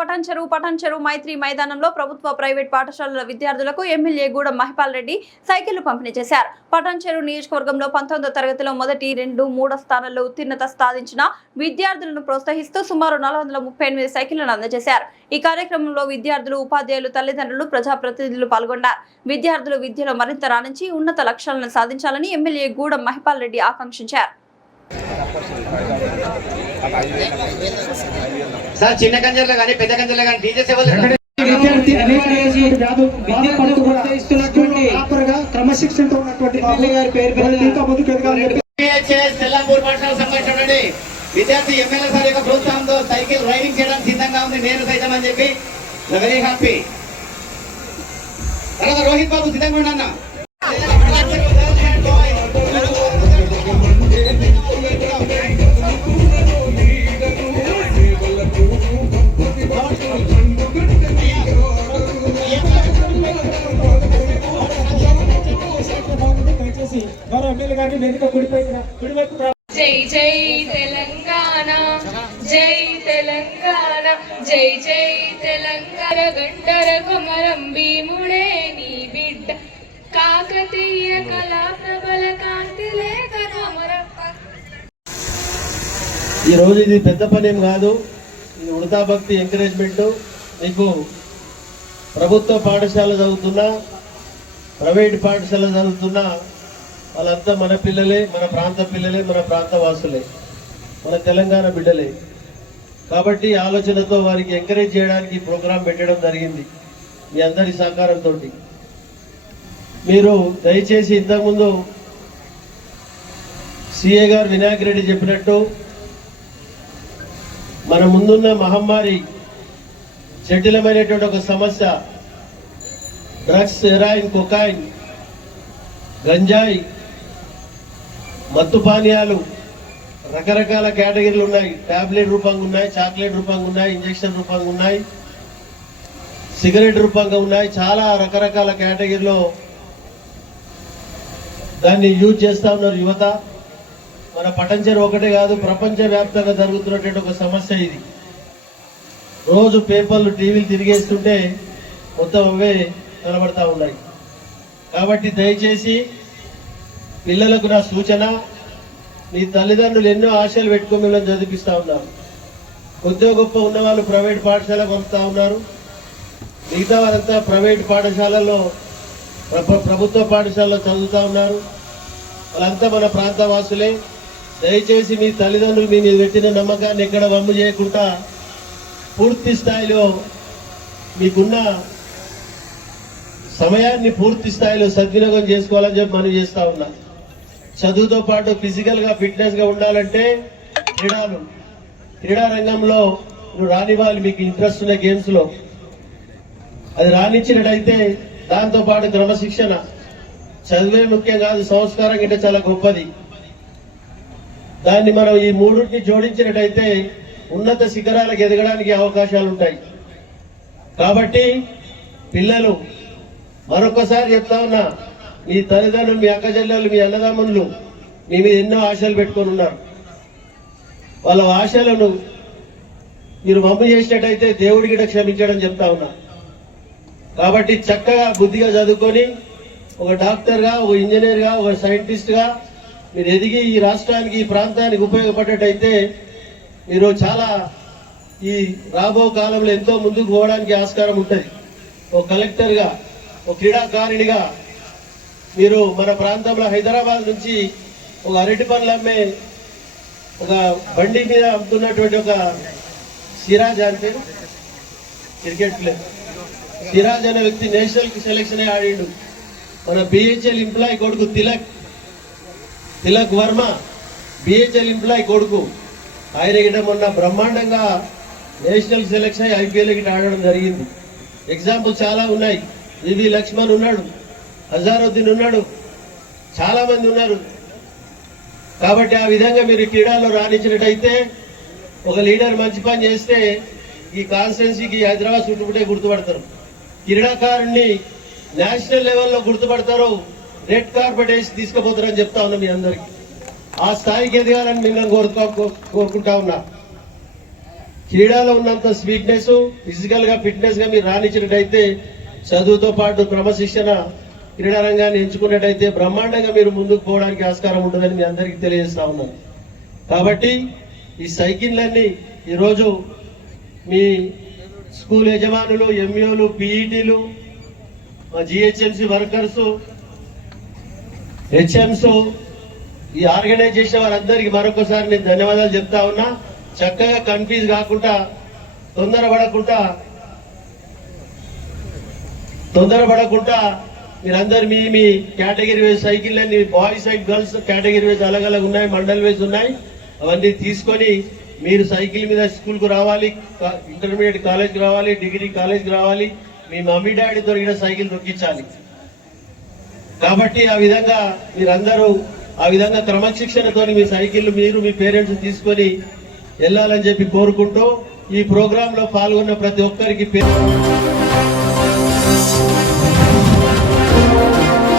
పటాన్చెరు మైత్రి మైదానంలో ప్రభుత్వ ప్రైవేట్ పాఠశాలల విద్యార్థులకు ఎమ్మెల్యే గూడెం మహిపాల్ రెడ్డి సైకిళ్లు పంపిణీ చేశారు. పటాన్చెరు నియోజకవర్గంలో 19వ తరగతిలో మొదటి, 2, 3 స్థానాల్లో ఉత్తీర్ణత సాధించిన విద్యార్థులను ప్రోత్సహిస్తూ సుమారు 438 సైకిళ్లను అందజేశారు. ఈ కార్యక్రమంలో విద్యార్థులు, ఉపాధ్యాయులు, తల్లిదండ్రులు, ప్రజాప్రతినిధులు పాల్గొన్నారు. విద్యార్థులు విద్యలో మరింత రాణించి ఉన్నత లక్ష్యాలను సాధించాలని ఎమ్మెల్యే గూడెం మహిపాల్ రెడ్డి ఆకాంక్షించారు. సార్ చిన్న కంజర్లు కానీ పెద్ద కంజర్లు కానీ టీచర్స్ విద్యార్థి అనేక క్రమశిక్షణతో ఉన్నటువంటి విద్యార్థి ఎమ్మెల్యే సార్ యొక్క ప్రోత్సాహంతో సైకిల్ రైడింగ్ చేయడానికి సిద్ధంగా ఉంది. నేను సైతం అని చెప్పి వెరీ హ్యాపీ. తర్వాత రోహిత్ బాబు సిద్ధంగా ఉన్నా. జై జై తెలంగాణ, జై తెలంగాణ, జై జై తెలంగాణ. గంటర కొమరం భీముడే నీ బిడ్డ, కాకతీయ కళా ప్రబల కాంతి లేఖ రామరప్ప. ఈ రోజు ఇది పెద్ద పని ఏం కాదు. ఇది ఉడతా భక్తి ఎంకరేజ్మెంట్. మీకు ప్రభుత్వ పాఠశాల చదువుతున్నా, ప్రైవేట్ పాఠశాల చదువుతున్నా వాళ్ళంతా మన పిల్లలే, మన ప్రాంత పిల్లలే, మన ప్రాంత వాసులే, మన తెలంగాణ బిడ్డలే. కాబట్టి ఆలోచనతో వారికి ఎంకరేజ్ చేయడానికి ప్రోగ్రాం పెట్టడం జరిగింది మీ అందరి సహకారంతో. మీరు దయచేసి ఇంతకుముందు సిఏ గారు వినాయక్ రెడ్డి చెప్పినట్టు మన ముందున్న మహమ్మారి, జటిలమైనటువంటి ఒక సమస్య డ్రగ్స్, హెరాయిన్, కొకాయిన్, గంజాయి, మత్తు పానీయాలు, రకరకాల కేటగిరీలు ఉన్నాయి. టాబ్లెట్ రూపంగా ఉన్నాయి, చాక్లెట్ రూపంగా ఉన్నాయి, ఇంజక్షన్ రూపంగా ఉన్నాయి, సిగరెట్ రూపంగా ఉన్నాయి. చాలా రకరకాల కేటగిరీలో దాన్ని యూజ్ చేస్తా ఉన్నారు యువత. మన పటాన్చెరు ఒకటే కాదు, ప్రపంచవ్యాప్తంగా జరుగుతున్నటువంటి ఒక సమస్య ఇది. రోజు పేపర్లు, టీవీలు తిరిగేస్తుంటే మొత్తం అవే కనబడతా ఉన్నాయి. కాబట్టి దయచేసి పిల్లలకు నా సూచన, మీ తల్లిదండ్రులు ఎన్నో ఆశలు పెట్టుకుని మిమ్మల్ని చదివిస్తూ ఉన్నారు. కొద్దిగా గొప్ప ఉన్నవాళ్ళు ప్రైవేట్ పాఠశాలకు పంపుతా ఉన్నారు. మిగతా వారంతా ప్రైవేట్ పాఠశాలలో, ప్రభుత్వ పాఠశాలలో చదువుతూ ఉన్నారు. వాళ్ళంతా మన ప్రాంత వాసులే. దయచేసి మీ తల్లిదండ్రులు మీ మీద పెట్టిన నమ్మకాన్ని ఎక్కడ వమ్ము చేయకుండా పూర్తి స్థాయిలో మీకున్న సమయాన్ని పూర్తి స్థాయిలో సద్వినియోగం చేసుకోవాలని చెప్పి మనం చేస్తా ఉన్నాం. చదువుతో పాటు ఫిజికల్ గా, ఫిట్నెస్ గా ఉండాలంటే క్రీడా రంగంలో రానివ్వాలి. మీకు ఇంట్రెస్ట్ ఉన్న గేమ్స్ లో అది రాణించినట్టయితే దాంతో పాటు క్రమశిక్షణ, చదివే ముఖ్యం కాదు, సంస్కారం గిట్ట చాలా గొప్పది. దాన్ని మనం ఈ మూడింటిని జోడించినట్టయితే ఉన్నత శిఖరాలకు ఎదగడానికి అవకాశాలు ఉంటాయి. కాబట్టి పిల్లలు, మరొకసారి చెప్తా ఉన్నా, మీ తల్లిదండ్రులు, మీ అక్క చెల్లెలు, మీ అన్నదమ్ములు మీ మీద ఎన్నో ఆశలు పెట్టుకొని ఉన్నారు. వాళ్ళ ఆశలను మీరు మమ్ము చేసినట్టయితే దేవుడి గిట క్షమించడం చెప్తా ఉన్నా. కాబట్టి చక్కగా బుద్ధిగా చదువుకొని ఒక డాక్టర్గా, ఒక ఇంజనీర్గా, ఒక సైంటిస్ట్గా మీరు ఎదిగి ఈ రాష్ట్రానికి, ఈ ప్రాంతానికి ఉపయోగపడేటైతే మీరు చాలా ఈ రాబో కాలంలో ఎంతో ముందుకు పోవడానికి ఆస్కారం ఉంటుంది. ఒక కలెక్టర్గా, ఒక క్రీడాకారిణిగా మీరు మన ప్రాంతంలో హైదరాబాద్ నుంచి ఒక అరటి పండ్లు అమ్మే ఒక బండి మీద అమ్ముతున్నటువంటి ఒక సిరాజ్ అంటే క్రికెట్ ప్లేయర్, సిరాజ్ అనే వ్యక్తి నేషనల్ సెలెక్షన్ ఆడిండు. మన బిహెచ్ఎల్ ఎంప్లాయీ కొడుకు తిలక్ వర్మ, బిహెచ్ఎల్ ఎంప్లాయీ కొడుకు. ఆయన గిట్ట మొన్న బ్రహ్మాండంగా నేషనల్ సెలెక్షన్ ఐపీఎల్ గిట్ట ఆడడం జరిగింది. ఎగ్జాంపుల్ చాలా ఉన్నాయి. వివి లక్ష్మణ్ ఉన్నాడు, అజారుద్దీన్ ఉన్నాడు, చాలా మంది ఉన్నారు. కాబట్టి ఆ విధంగా మీరు క్రీడల్లో రాణించినట్టయితే, ఒక లీడర్ మంచి పని చేస్తే ఈ కాన్స్టిట్యున్సీకి, హైదరాబాద్ చుట్టుముట్టే గుర్తుపడతారు. క్రీడాకారుణ్ణి నేషనల్ లెవెల్లో గుర్తుపడతారు, రెడ్ కార్పెట్ వేసి తీసుకుపోతారని చెప్తా ఉన్నా మీ అందరికి. ఆ స్థాయికి ఎదగాలని మిమ్మల్ని కోరుకుంటా ఉన్నా. క్రీడలో ఉన్నంత స్వీట్నెస్, ఫిజికల్ గా ఫిట్నెస్ గా మీరు రాణించినట్టయితే చదువుతో పాటు క్రమశిక్షణ క్రీడా రంగాన్ని ఎంచుకున్నట్టయితే బ్రహ్మాండంగా మీరు ముందుకు పోవడానికి ఆస్కారం ఉంటుందని మీ అందరికీ తెలియజేస్తా ఉన్నాను. కాబట్టి ఈ సైకిళ్ళన్నీ ఈరోజు మీ స్కూల్ యజమానులు, ఎంఈఓలు, పీఈటీలు, జిహెచ్ఎంసీ వర్కర్స్, హెచ్ఎంస్, ఈ ఆర్గనైజ్ చేసిన వారందరికీ మరొకసారి నేను ధన్యవాదాలు చెప్తా ఉన్నా. చక్కగా కన్ఫ్యూజ్ కాకుండా తొందరపడకుండా మీరందరు మీ కేటగిరీ వైజ్ సైకిళ్ళని boys and girls category wise అలగ్ ఉన్నాయి, మండల్ వైజ్ ఉన్నాయి. అవన్నీ తీసుకొని మీరు సైకిల్ మీద స్కూల్ కు రావాలి, ఇంటర్మీడియట్ కాలేజ్ కి రావాలి, డిగ్రీ కాలేజ్ కి రావాలి. మీ మమ్మీ డాడీ దొరికిన సైకిల్ దొక్కించాలి. కాబట్టి ఆ విధంగా మీరందరూ ఆ విధంగా క్రమశిక్షణతో మీ సైకిల్ మీరు మీ పేరెంట్స్ తీసుకొని వెళ్ళాలని చెప్పి కోరుకుంటూ ఈ ప్రోగ్రామ్ లో పాల్గొన్న ప్రతి ఒక్కరికి